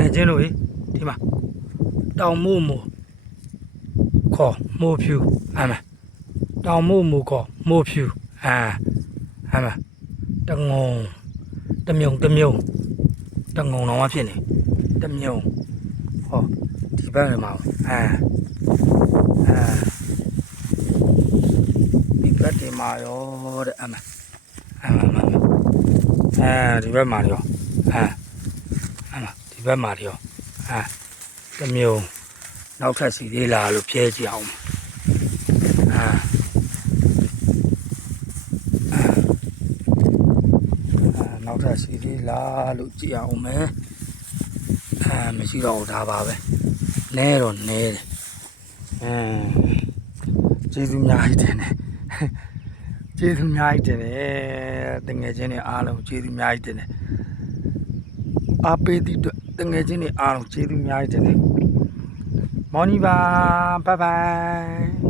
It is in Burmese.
ငယ်ချင်းတို့ဒီမှာတောင်မို့မို့ခေါ်မို့ဖြူအမတောင်မို့မို့ခေါ်မို့ဖြူအမတငုံတမြုံတော့မဖြစ်နေတမြုံဟောဒီဘက်မှာဒီဘက်ဒီမှာရောတဲ့အမဒီဘက်မှာရောဒီဘက်မှာရောတမြုံနောက်ထပ်စီသေးလားလို့ဖြဲကြည့်အောင်နောက်ထပ်စီသေးလားလို့ကြည့်အောင်မယ်မရှိတော့ဒါပါပဲနဲတော့နဲတယ်ကျေးဇူးများကြီးတင်တယ်ကျေးဇူးများကြီးတင်တယ်တငယ်ချင်းတွေအားလုံးကျေးဇူးများကြီးတင်တယ်အားပေးသည့်အတွက်တငယ်ချင်းတွေအားလုံးကျေးဇူးများကြီးတင်တယ်မောင်ကြီးပါဘိုင်ဘိုင်